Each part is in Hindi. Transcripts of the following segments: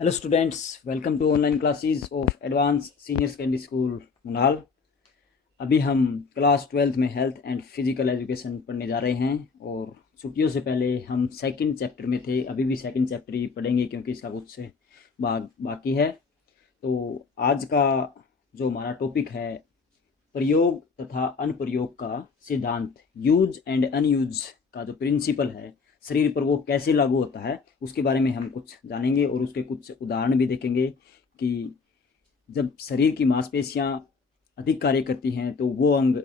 Hello students, welcome to online classes of Advanced Senior Secondary School मुनाल। अभी हम क्लास 12th में हेल्थ एंड फिजिकल एजुकेशन पढ़ने जा रहे हैं और छुट्टियों से पहले हम सेकंड चैप्टर में थे। अभी भी सेकंड चैप्टर ही पढ़ेंगे क्योंकि इसका कुछ भाग बाकी है। तो आज का जो हमारा टॉपिक है प्रयोग तथा अनुप्रयोग का सिद्धांत, यूज एंड अनयूज का जो प्रिंसिपल है शरीर पर वो कैसे लागू होता है उसके बारे में हम कुछ जानेंगे और उसके कुछ उदाहरण भी देखेंगे कि जब शरीर की मांसपेशियां अधिक कार्य करती हैं तो वो अंग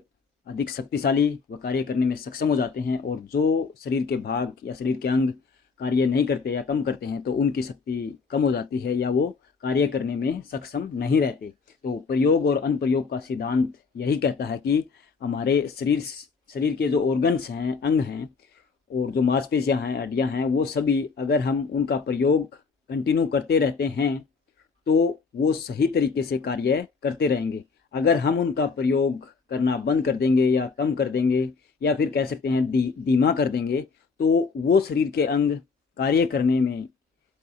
अधिक शक्तिशाली व कार्य करने में सक्षम हो जाते हैं, और जो शरीर के भाग या शरीर के अंग कार्य नहीं करते या कम करते हैं तो उनकी शक्ति कम हो जाती है या वो कार्य करने में सक्षम नहीं रहते। तो प्रयोग और अनुप्रयोग का सिद्धांत यही कहता है कि हमारे शरीर के जो ऑर्गन्स हैं, अंग हैं और जो मांसपेशियां हैं, हड्डियां हैं, वो सभी अगर हम उनका प्रयोग कंटिन्यू करते रहते हैं तो वो सही तरीके से कार्य करते रहेंगे। अगर हम उनका प्रयोग करना बंद कर देंगे या कम कर देंगे या फिर कह सकते हैं धीमा कर देंगे तो वो शरीर के अंग कार्य करने में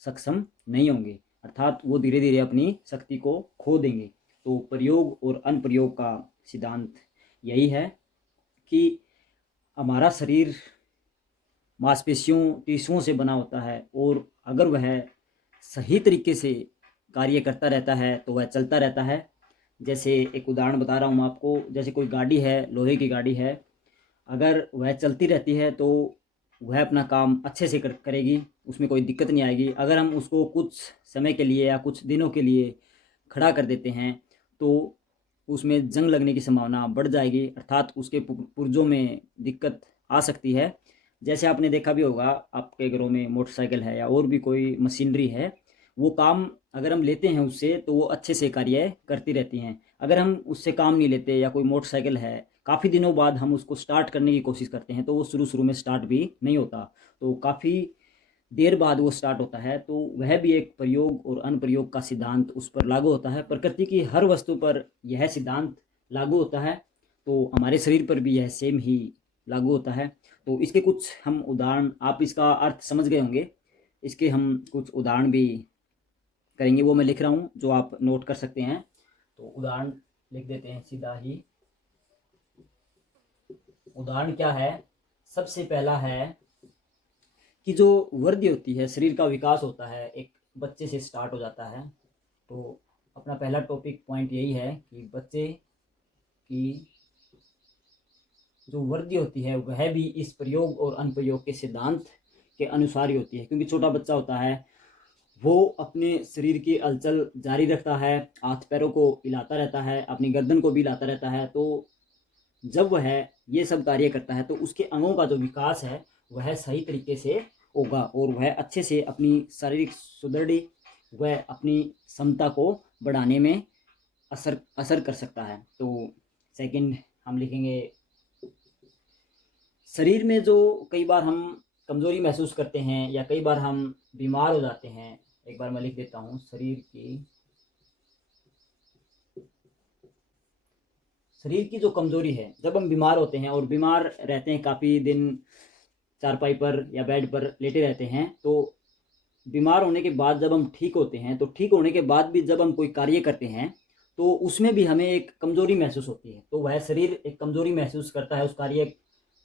सक्षम नहीं होंगे, अर्थात वो धीरे धीरे अपनी शक्ति को खो देंगे। तो प्रयोग और अनुप्रयोग का सिद्धांत यही है कि हमारा शरीर मांसपेशियों टिश्यूओं से बना होता है और अगर वह सही तरीके से कार्य करता रहता है तो वह चलता रहता है। जैसे एक उदाहरण बता रहा हूँ आपको, जैसे कोई गाड़ी है, लोहे की गाड़ी है, अगर वह चलती रहती है तो वह अपना काम अच्छे से करेगी, उसमें कोई दिक्कत नहीं आएगी। अगर हम उसको कुछ समय के लिए या कुछ दिनों के लिए खड़ा कर देते हैं तो उसमें जंग लगने की संभावना बढ़ जाएगी, अर्थात उसके पुर्जों में दिक्कत आ सकती है। जैसे आपने देखा भी होगा, आपके घरों में मोटरसाइकिल है या और भी कोई मशीनरी है, वो काम अगर हम लेते हैं उससे तो वो अच्छे से कार्य करती रहती हैं। अगर हम उससे काम नहीं लेते या कोई मोटरसाइकिल है, काफ़ी दिनों बाद हम उसको स्टार्ट करने की कोशिश करते हैं तो वो शुरू शुरू में स्टार्ट भी नहीं होता, तो काफ़ी देर बाद वो स्टार्ट होता है। तो वह भी एक प्रयोग और अनुप्रयोग का सिद्धांत उस पर लागू होता है। प्रकृति की हर वस्तु पर यह सिद्धांत लागू होता है, तो हमारे शरीर पर भी यह सेम ही लागू होता है। तो इसके कुछ हम उदाहरण, आप इसका अर्थ समझ गए होंगे, इसके हम कुछ उदाहरण भी करेंगे, वो मैं लिख रहा हूँ जो आप नोट कर सकते हैं। तो उदाहरण लिख देते हैं सीधा ही। उदाहरण क्या है, सबसे पहला है कि जो वृद्धि होती है, शरीर का विकास होता है, एक बच्चे से स्टार्ट हो जाता है। तो अपना पहला टॉपिक पॉइंट यही है कि बच्चे की जो वृद्धि होती है वह भी इस प्रयोग और अनुप्रयोग के सिद्धांत के अनुसार ही होती है, क्योंकि छोटा बच्चा होता है वो अपने शरीर की हलचल जारी रखता है, हाथ पैरों को हिलाता रहता है, अपनी गर्दन को भी हिलाता रहता है। तो जब वह ये सब कार्य करता है तो उसके अंगों का जो विकास है वह सही तरीके से होगा और वह अच्छे से अपनी शारीरिक सुदृढ़ वह अपनी क्षमता को बढ़ाने में असर कर सकता है। तो सेकंड हम लिखेंगे, शरीर में जो कई बार हम कमजोरी महसूस करते हैं या कई बार हम बीमार हो जाते हैं। एक बार मैं लिख देता हूँ, शरीर की जो कमजोरी है, जब हम बीमार होते हैं और बीमार रहते हैं, काफ़ी दिन चारपाई पर या बेड पर लेटे रहते हैं, तो बीमार होने के बाद जब हम ठीक होते हैं तो ठीक होने के बाद भी जब हम कोई कार्य करते हैं तो उसमें भी हमें एक कमजोरी महसूस होती है। तो वह शरीर एक कमजोरी महसूस करता है, उस कार्य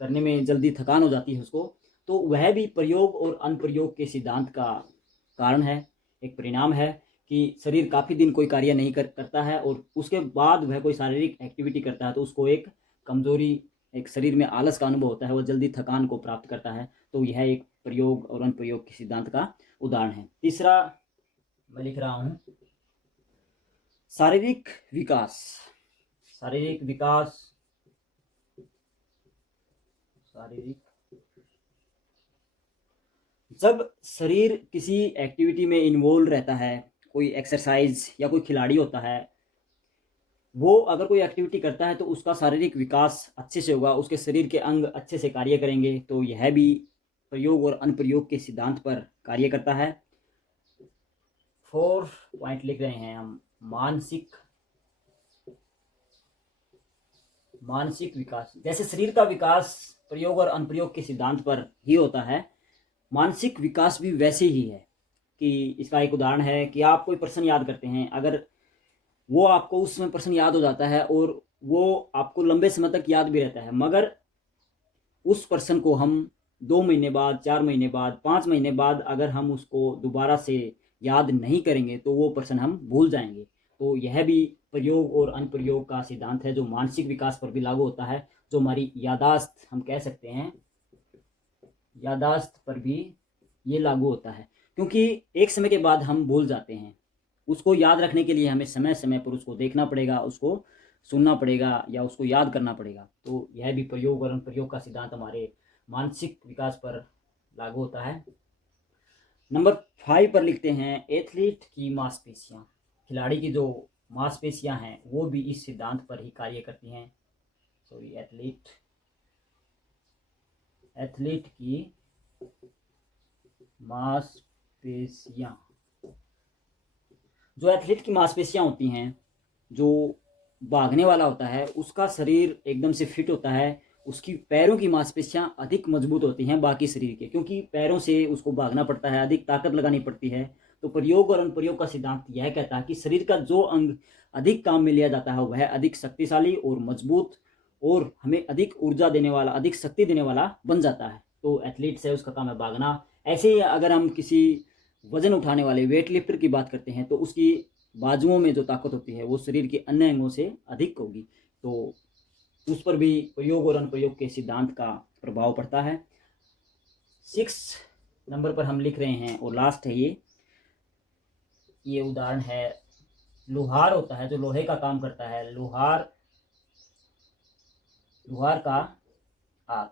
करने में जल्दी थकान हो जाती है उसको। तो वह भी प्रयोग और अनुप्रयोग के सिद्धांत का कारण है, एक परिणाम है कि शरीर काफ़ी दिन कोई कार्य नहीं करता है और उसके बाद वह कोई शारीरिक एक्टिविटी करता है तो उसको एक कमजोरी, एक शरीर में आलस का अनुभव होता है, वह जल्दी थकान को प्राप्त करता है। तो यह एक प्रयोग और अनुप्रयोग के सिद्धांत का उदाहरण है। तीसरा मैं लिख रहा हूं, शारीरिक विकास। शारीरिक विकास, शारीरिक, जब शरीर किसी एक्टिविटी में इन्वॉल्व रहता है, कोई एक्सरसाइज या कोई खिलाड़ी होता है, वो अगर कोई एक्टिविटी करता है तो उसका शारीरिक विकास अच्छे से होगा, उसके शरीर के अंग अच्छे से कार्य करेंगे। तो यह भी प्रयोग और अनुप्रयोग के सिद्धांत पर कार्य करता है। 4 पॉइंट लिख रहे हैं हम, मानसिक विकास। जैसे शरीर का विकास प्रयोग और अनुप्रयोग के सिद्धांत पर ही होता है, मानसिक विकास भी वैसे ही है। कि इसका एक उदाहरण है कि आप कोई पर्सन याद करते हैं, अगर वो आपको उस समय पर्सन याद हो जाता है और वो आपको लंबे समय तक याद भी रहता है, मगर उस पर्सन को हम 2 महीने बाद, 4 महीने बाद, 5 महीने बाद अगर हम उसको दोबारा से याद नहीं करेंगे तो वो पर्सन हम भूल जाएंगे। तो यह भी प्रयोग और अनुप्रयोग का सिद्धांत है जो मानसिक विकास पर भी लागू होता है, जो हमारी यादाश्त हम कह सकते हैं, यादाश्त पर भी ये लागू होता है, क्योंकि एक समय के बाद हम भूल जाते हैं। उसको याद रखने के लिए हमें समय समय पर उसको देखना पड़ेगा, उसको सुनना पड़ेगा या उसको याद करना पड़ेगा। तो यह भी प्रयोग और अनुप्रयोग का सिद्धांत हमारे मानसिक विकास पर लागू होता है। नंबर 5 पर लिखते हैं एथलीट की मांसपेशियां। खिलाड़ी की जो मांसपेशियां हैं वो भी इस सिद्धांत पर ही कार्य करती हैं। सॉरी, एथलीट की मांसपेशियां, जो एथलीट की मांसपेशियां होती हैं, जो भागने वाला होता है उसका शरीर एकदम से फिट होता है, उसकी पैरों की मांसपेशियां अधिक मजबूत होती हैं बाकी शरीर के, क्योंकि पैरों से उसको भागना पड़ता है, अधिक ताकत लगानी पड़ती है। तो प्रयोग और अनुप्रयोग का सिद्धांत यह कहता है कि शरीर का जो अंग अधिक काम में लिया जाता है वह अधिक शक्तिशाली और मजबूत और हमें अधिक ऊर्जा देने वाला, अधिक शक्ति देने वाला बन जाता है। तो एथलीट्स है, उसका काम है भागना। ऐसे ही अगर हम किसी वजन उठाने वाले वेट लिफ्टर की बात करते हैं तो उसकी बाजुओं में जो ताकत होती है वो शरीर के अन्य अंगों से अधिक होगी। तो उस पर भी प्रयोग और अनुप्रयोग के सिद्धांत का प्रभाव पड़ता है। 6 नंबर पर हम लिख रहे हैं और लास्ट है ये उदाहरण है, लोहार होता है जो लोहे का काम करता है, लोहार का हाथ।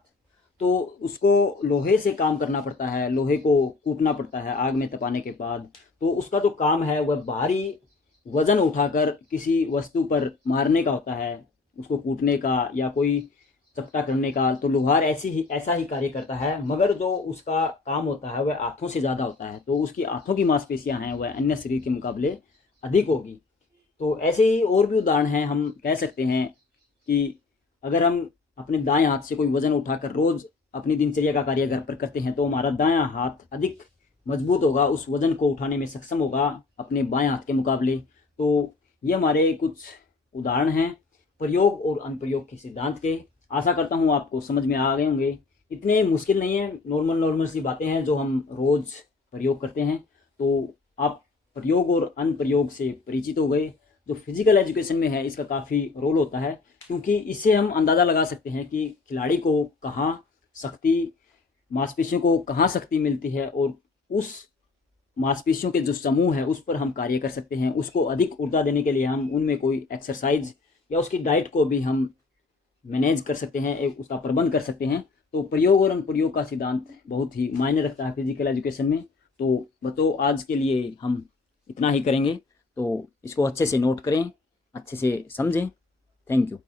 तो उसको लोहे से काम करना पड़ता है, लोहे को कूटना पड़ता है आग में तपाने के बाद। तो उसका जो काम है वह भारी वजन उठाकर किसी वस्तु पर मारने का होता है, उसको कूटने का या कोई चपटा करने का। तो लोहार ऐसा ही कार्य करता है, मगर जो उसका काम होता है वह हाथों से ज़्यादा होता है। तो उसकी हाथों की मांसपेशियां हैं वह अन्य शरीर के मुकाबले अधिक होगी। तो ऐसे ही और भी उदाहरण हैं। हम कह सकते हैं कि अगर हम अपने दाएं हाथ से कोई वजन उठाकर रोज अपनी दिनचर्या का कार्य घर पर करते हैं तो हमारा दायां हाथ अधिक मजबूत होगा, उस वजन को उठाने में सक्षम होगा अपने बाएं हाथ के मुकाबले। तो ये हमारे कुछ उदाहरण हैं प्रयोग और अनुप्रयोग के सिद्धांत के। आशा करता हूँ आपको समझ में आ गए होंगे। इतने मुश्किल नहीं है, नॉर्मल सी बातें हैं जो हम रोज प्रयोग करते हैं। तो आप प्रयोग और अनुप्रयोग से परिचित हो गए। जो फिजिकल एजुकेशन में है इसका काफ़ी रोल होता है, क्योंकि इससे हम अंदाज़ा लगा सकते हैं कि खिलाड़ी को कहाँ शक्ति, मांसपेशियों को कहाँ शक्ति मिलती है, और उस मांसपेशियों के जो समूह है उस पर हम कार्य कर सकते हैं। उसको अधिक ऊर्जा देने के लिए हम उनमें कोई एक्सरसाइज या उसकी डाइट को भी हम मैनेज कर सकते हैं, उसका प्रबंध कर सकते हैं। तो प्रयोग और अनुप्रयोग का सिद्धांत बहुत ही मायने रखता है फिजिकल एजुकेशन में। तो बच्चों, आज के लिए हम इतना ही करेंगे। तो इसको अच्छे से नोट करें, अच्छे से समझें। Thank you.